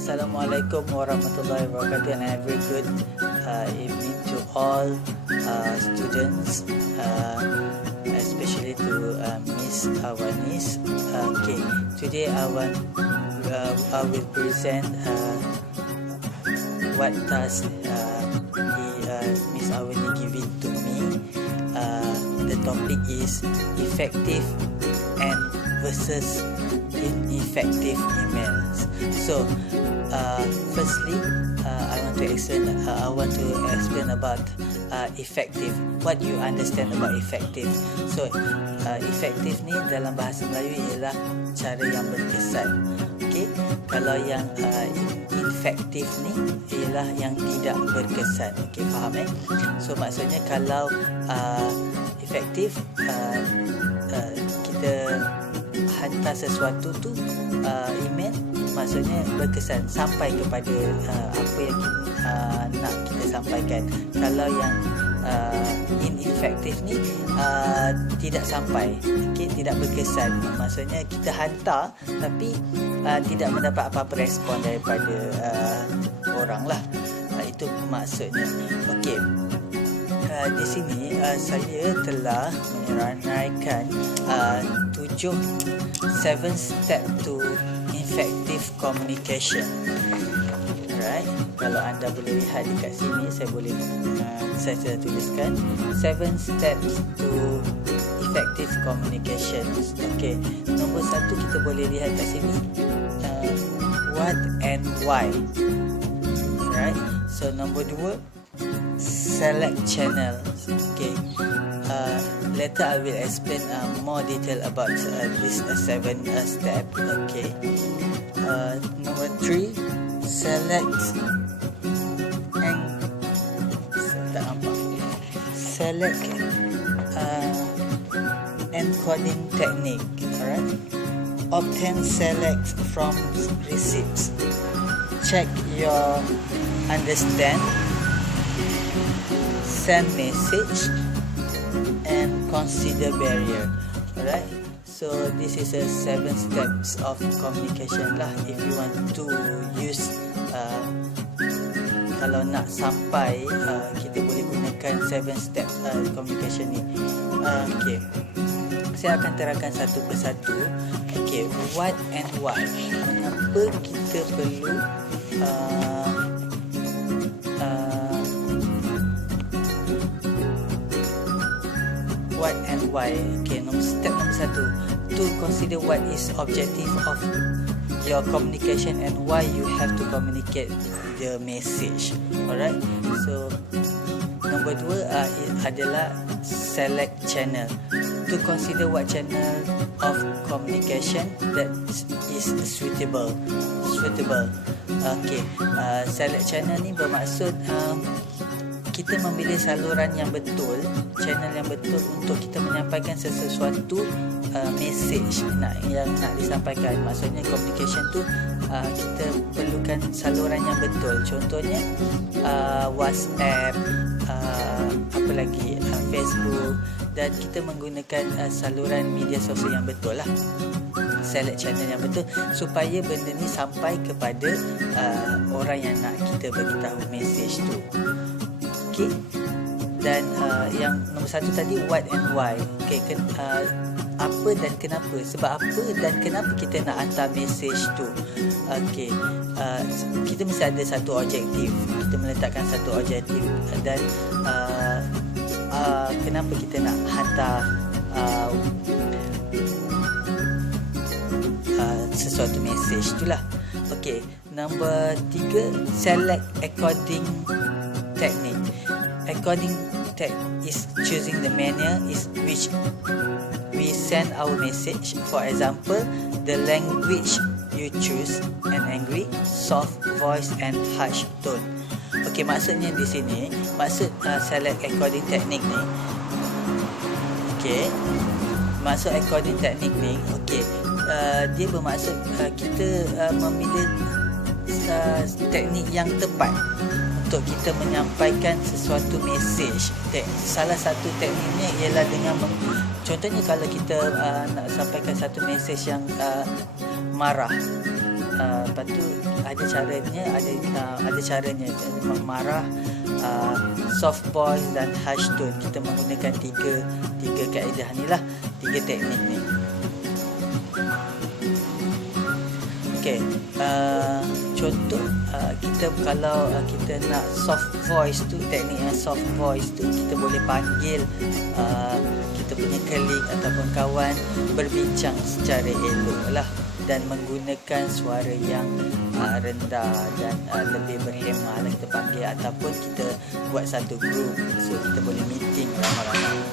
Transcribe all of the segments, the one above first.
Assalamualaikum warahmatullahi wabarakatuh, and a very good evening to all students, especially to Miss Awanis. Okay, today I will present what task Miss Awani giving to me. The topic is effective and versus ineffective emails. So firstly, I want to explain about effective. What you understand about effective? So effective ni dalam bahasa Melayu ialah cara yang berkesan. Okay, kalau yang ineffective ni ialah yang tidak berkesan. Okay, faham So maksudnya kalau efektif, kita hantar sesuatu tu email, maksudnya berkesan, sampai kepada apa yang nak kita sampaikan. Kalau yang ineffective ni tidak sampai, tidak berkesan, maksudnya kita hantar tapi tidak mendapat apa-apa respon daripada orang lah. Itu maksudnya. Okey, di sini saya telah menerangkan 7 step to effective communication. Alright, kalau anda boleh lihat dekat sini, saya sudah tuliskan 7 steps to effective communication. Okay, nombor 1 kita boleh lihat kat sini, what and why. Alright, so nombor 2, select channel. Okay, later I will explain more detail about this 7 step. Okay, number 3, select encoding technique. Alright, obtain select from receipts, check your understand, send message, and consider barrier. Alright, so this is a 7 steps of communication lah. If you want to use kalau nak sampai, kita boleh gunakan 7 step communication ni. Okay, saya akan terangkan satu persatu. Okay, what and why. Mengapa kita perlu what and why. Okay, step nombor 1, to consider what is objective of your communication and why you have to communicate the message. Alright, so nombor 2 adalah select channel, to consider what channel of communication that is suitable. Okay, select channel ni bermaksud kita memilih saluran yang betul, channel yang betul untuk kita menyampaikan sesuatu message yang nak disampaikan. Maksudnya communication tu kita perlukan saluran yang betul. Contohnya WhatsApp, apa lagi, Facebook, dan kita menggunakan saluran media sosial yang betul lah. Select channel yang betul supaya benda ni sampai kepada orang yang nak kita beritahu message tu. Okay, dan yang nombor 1 tadi, what and why. Okay, apa dan kenapa, sebab apa dan kenapa kita nak hantar message tu. Okay, kita mesti ada satu objektif, kita meletakkan satu objektif, dan kenapa kita nak hantar sesuatu message tu lah. Okay, nombor 3, select encoding technique. Encoding technique is choosing the manner is which we send our message. For example, the language you choose, an angry, soft voice, and harsh tone. Okay, maksudnya di sini, maksud select encoding technique ni. Okay, maksud encoding technique ni, okay, dia bermaksud kita memilih teknik yang tepat untuk kita menyampaikan sesuatu message. Salah satu tekniknya ialah dengan contohnya kalau kita nak sampaikan satu message yang marah, lepas tu ada caranya memang marah, soft voice dan harsh tone. Kita menggunakan tiga kaedah ni lah, 3 teknik ni. Okey, contoh kita kalau kita nak soft voice tu, teknik yang soft voice tu, kita boleh panggil kita punya colleague ataupun kawan berbincang secara elok lah, dan menggunakan suara yang rendah dan lebih berhemah lah kita panggil, ataupun kita buat satu group, so kita boleh meeting ramai-ramai.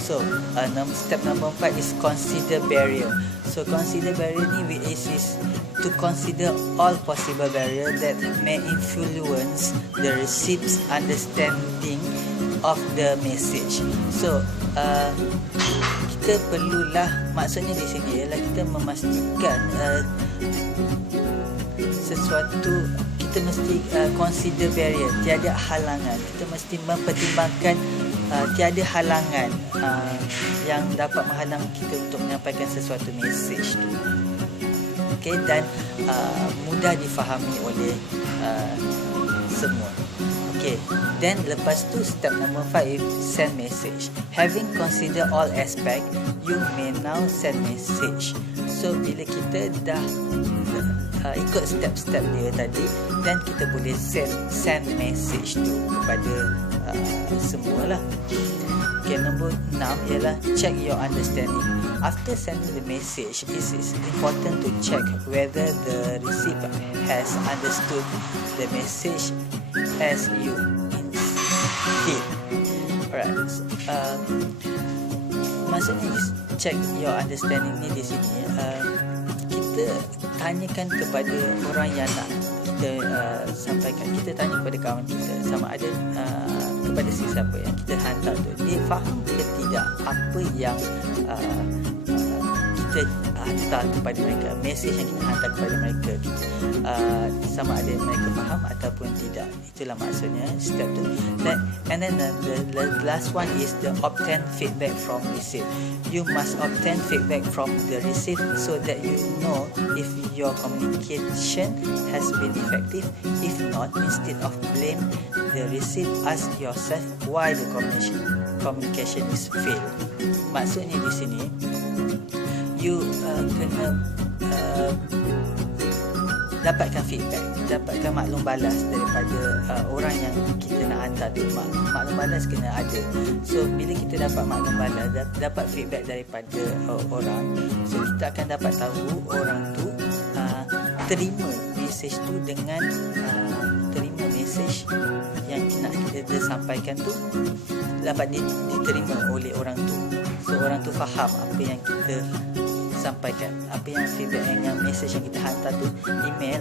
So step number 4 is consider barrier. So consider barrier ni is to consider all possible barrier that may influence the receiver's understanding of the message. So kita perlulah, maksudnya di sini ialah kita memastikan sesuatu, kita mesti consider barrier, tiada halangan. Kita mesti mempertimbangkan tiada halangan yang dapat menghalang kita untuk menyampaikan sesuatu message tu. Okay, dan mudah difahami oleh semua. Okay, then lepas tu step number 5 is send message. Having considered all aspect, you may now send message. So bila kita dah ikut step-step dia tadi, dan kita boleh send message tu kepada semualah. Okay, nombor 6 ialah check your understanding. After sending the message, it is important to check whether the receiver has understood the message as you intended. Alright, maksudnya check your understanding ni di sini, kita tanyakan kepada orang yang nak kita sampaikan. Kita tanya kepada kawan kita, sama ada kepada sesiapa yang kita hantar tu, dia faham ke tidak apa yang kita hantar kepada mereka, mesej yang kita hantar kepada mereka, sama ada mereka faham ataupun tidak. Itulah maksudnya step tu. And then the last one is the obtain feedback from receive. You must obtain feedback from the receive so that you know if your communication has been effective. If not, instead of blame the receive, ask yourself why the communication is failed. Maksudnya di sini, you kena dapatkan feedback, dapatkan maklum balas daripada orang yang kita nak hantar tu. Maklum balas kena ada. So bila kita dapat maklum balas, dapat feedback daripada orang, so kita akan dapat tahu orang tu terima mesej tu dengan terima mesej yang nak kita sampaikan tu dapat diterima oleh orang tu. So orang tu faham apa yang kita sampaikan, apa yang feedback yang message yang kita hantar tu, email,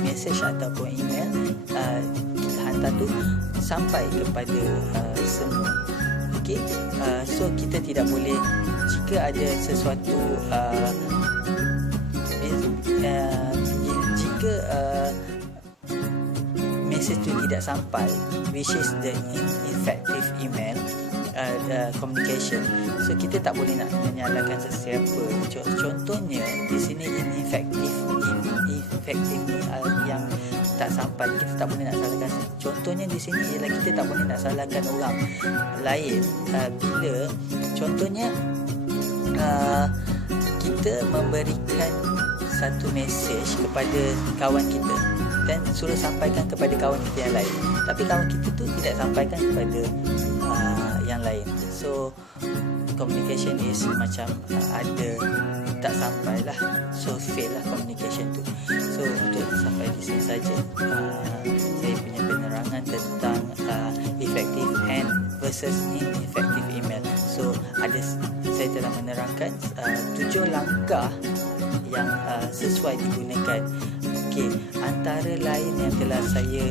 message ataupun email kita hantar tu sampai kepada semua. Okay, so kita tidak boleh, jika ada sesuatu jika message tu tidak sampai, which is the ineffective email communication, so kita tak boleh nak menyalahkan sesiapa. Contohnya di sini ineffective ni yang tak sampai, kita tak boleh nak salahkan. Contohnya di sini ialah kita tak boleh nak salahkan orang lain bila contohnya kita memberikan satu mesej kepada kawan kita dan suruh sampaikan kepada kawan kita yang lain, tapi kawan kita tu tidak sampaikan kepada yang lain. So communication is macam ada tak sampai lah, so fail lah communication tu. So untuk sampai di sini saja saya punya penerangan tentang effective and versus ineffective email. So saya telah menerangkan 7 langkah yang sesuai digunakan. Okey, antara lain yang telah saya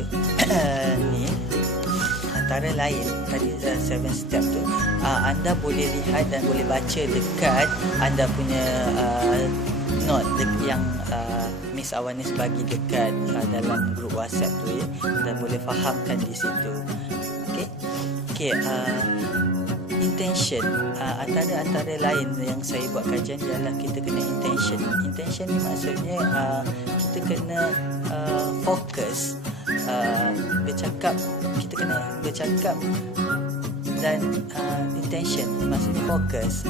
antara lain tadi 7 step tu, anda boleh lihat dan boleh baca dekat anda punya note yang Miss Awanis bagi dekat dalam grup WhatsApp tu ya, dan boleh fahamkan di situ. Okey, intention, antara lain yang saya buat kajian ialah kita kena intention. Intention ni maksudnya kita kena fokus bercakap, kita kena bercakap dan intention maksudnya fokus.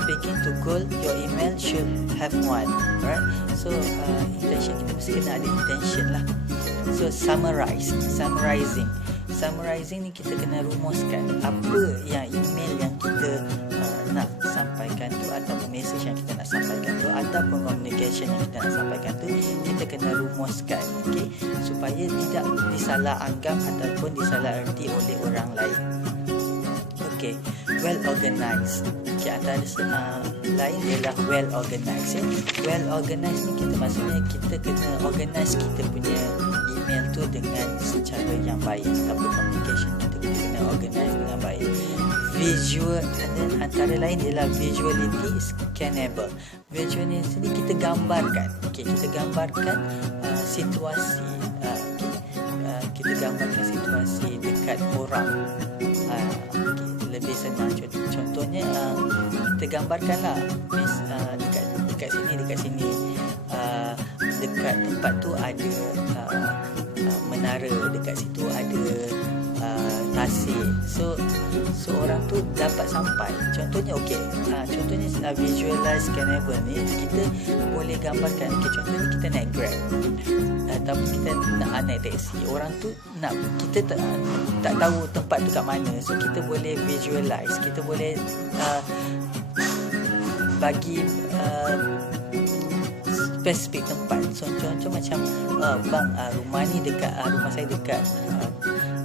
Speaking to goal, your email should have one, right? So intention, kita mesti kena ada intention lah. So summarizing ni kita kena rumuskan apa yang email yang kita nak sampaikan tu, ataupun message yang kita nak sampaikan tu, ataupun communication yang kita nak sampaikan tu, kita kena rumuskan, okay, supaya tidak disalah anggap ataupun disalah erti oleh orang lain. Okay, well organized. Okay, antara lain ialah well organized. Well organized ni kita maksudnya kita kena organize kita punya email tu dengan secara yang baik, ataupun communication kita kena organize dengan baik. Visual, dan antara lain ialah visuality scannable. Visuality ni kita gambarkan. Okay, kita gambarkan situasi. Kita gambarkan situasi dekat orang. Lebih senang. Contohnya kita gambarkanlah dekat sini dekat tempat tu ada menara, dekat situ ada tasik. So orang tu dapat sampai. Contohnya contohnya visualize scannable ni kita boleh gambarkan. Contohnya kita naik Grab ataupun kita nak naik taksi, orang tu kita tak tahu tempat tu kat mana. So kita boleh visualize, kita boleh bagi spesifik tempat. So contoh macam bang, rumah ni dekat rumah saya dekat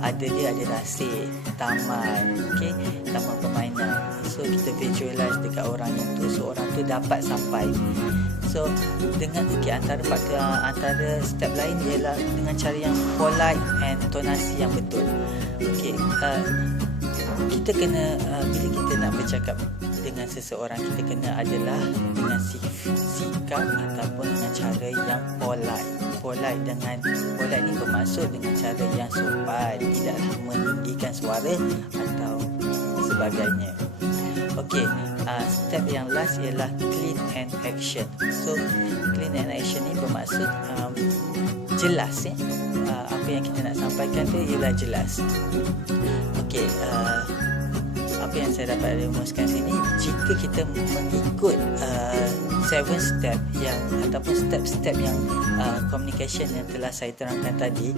ada tasik, taman, okay, taman permainan. So kita visualize dekat orang yang tu, so orang tu dapat sampai. So dengan antara step lain ialah dengan cara yang polite and tonasi yang betul. Okay, kita kena bila kita nak bercakap dengan seseorang, kita kena adalah dengan sikap ataupun dengan cara yang polite. Polite ni bermaksud dengan cara yang sopan, tidaklah meninggikan suara atau sebagainya. Okey, step yang last ialah clean and action. So clean and action ni bermaksud jelas, apa yang kita nak sampaikan tu ialah jelas. Okey, apa yang saya dapat rumuskan sini, jika kita mengikut 7 step yang ataupun step-step yang communication yang telah saya terangkan tadi,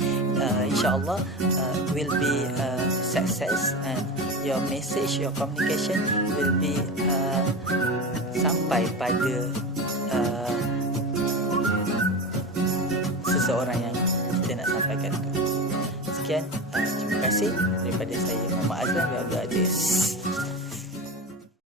insya-Allah will be success, and your message, your communication will be sampai pada seseorang yang kita nak sampaikan tu. Sekian, terima kasih daripada saya, Muhammad Azlan, Abdul Aziz.